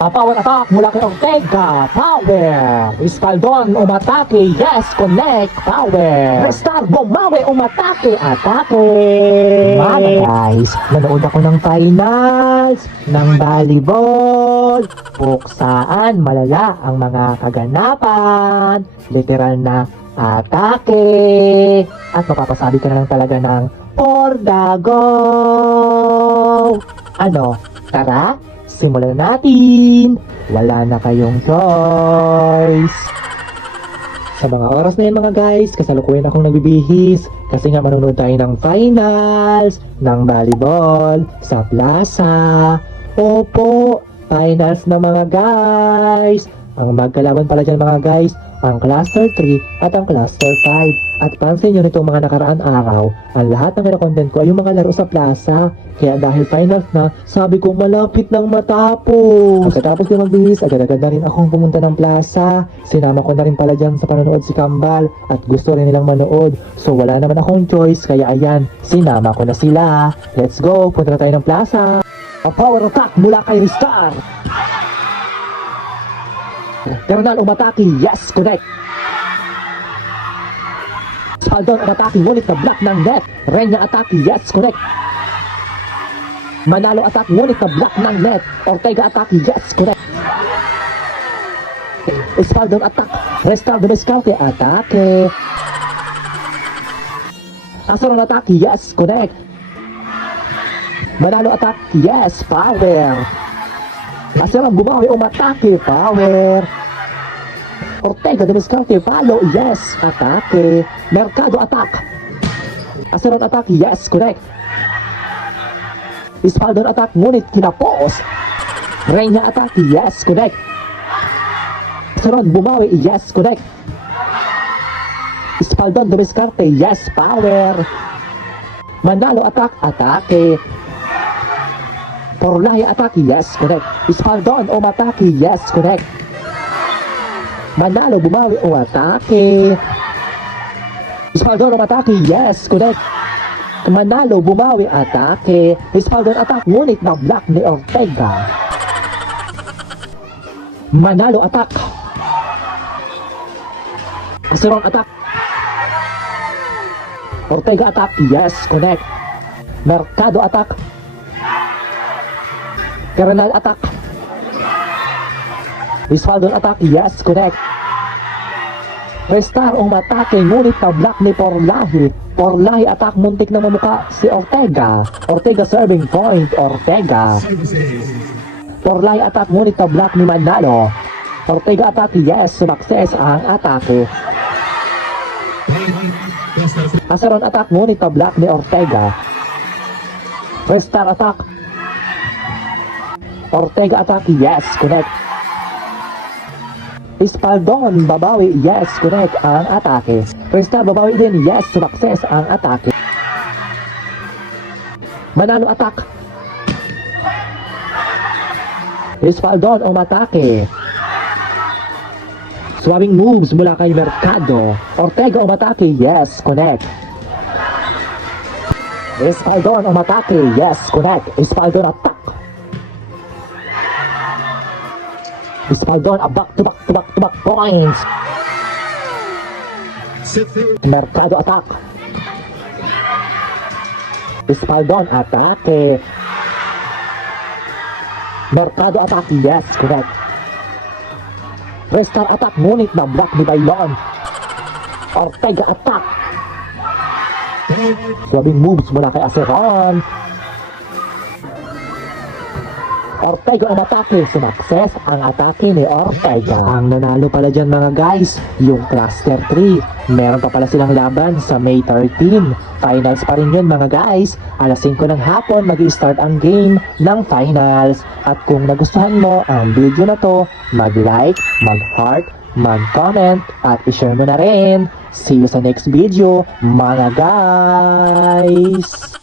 Power attack mula kay Ortega. Power. Espaldon umatake. Yes, connect. Power. Restart. Bumawi umatake. Atake. Mga guys, nanood ako ng finals ng volleyball. Puksaan malala ang mga kaganapan. Literal na atake. At mapapasabi ka na lang talaga ng for the goal. Ano? Tara? Simulan natin! Wala na kayong choice! Sa mga oras na yan mga guys, kasalukuyan akong nagbibihis kasi nga manonood tayo ng finals ng volleyball sa plaza. Opo, finals na mga guys! Ang magkalaban pala dyan mga guys, ang Cluster 3 at ang Cluster 5. At pansin nyo nitong mga nakaraan araw, ang lahat ng kina-content ko ay yung mga laro sa plaza. Kaya dahil finals na, sabi ko malapit nang matapos. Pagkatapos ko magbihis, agad-agad na rin akong pumunta ng plaza. Sinama ko na rin pala dyan sa panonood si Kambal at gusto rin nilang manood. So wala naman akong choice, kaya ayan, sinama ko na sila. Let's go, punta na tayo ng plaza. A power attack mula kay Ristar. Terminal umatake, yes, connect. Espaldon umatake, ngunit na block ng net. Renya atake, yes, connect. Manalo attack, ngunit na block ng net. Ortega atake, yes, connect. Espaldon attack, Restart Dumiscarte atake. Asaron atake, yes, connect. Manalo attack, yes, power. Asaron bumawi umatake, power. Ortega Dumiscarte, follow, yes, atake. Mercado attack. Asaron attack, yes, correct. Espaldon attack, ngunit kinapos. Reyna attack, yes, correct. Asaron bumawi, yes, correct. Espaldon Dumiscarte, yes, power. Manalo attack, atake. Porlaya attack, yes, correct. Espaldon umatake, yes, correct. Manalo bumawi umatake. Espaldon umatake, yes, correct. Manalo bumawi atake. Espaldon attack, ngunit na block ni Ortega. Manalo attack. Asaron attack. Ortega attack, yes, connect. Mercado attack. Carnal attack. Espaldon attack, yes, connect. Restar umatake, ngunit na block ni Porlahi. Porlahi attack, muntik na mamuka si Ortega. Ortega serving point, Ortega. Porlahi attack, ngunit na block ni Manalo. Ortega attack, yes, sumakses ang atake. Asaron attack, ngunit na block ni Ortega. Restar attack. Ortega attack, yes, connect. Espaldon babawi, yes, connect ang atake. Restar babawi din, yes, success ang atake. Manalo attack. Espaldon umatake. Swabbing moves mula kay Mercado. Ortega umatake, yes, connect. Espaldon umatake, yes, connect. Espaldon attack. Espaldon a back-to-back points. Mercado attack. Espaldon atake. Mercado attack, yes, correct. Restar attack, ngunit na block ni Bailon. Ortega attack. Swabbing moves mula kay Aseron. Ortega ang atake, sumakses ang atake ni Ortega. Ang nanalo pala dyan mga guys, yung Cluster 3. Meron pa pala silang laban sa May 13. Finals pa rin yun mga guys. Alas 5 ng hapon mag-i-start ang game ng finals. At kung nagustuhan mo ang video na to, mag-like, mag-heart, mag-comment, at i-share mo na rin. See you sa next video mga guys!